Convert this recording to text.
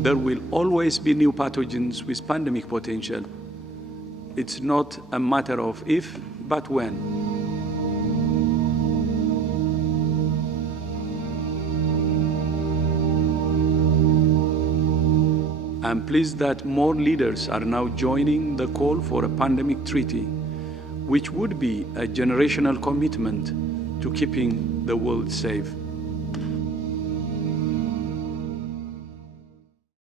There will always be new pathogens with pandemic potential. It's not a matter of if, but when. I'm pleased that more leaders are now joining the call for a pandemic treaty, which would be a generational commitment to keeping the world safe.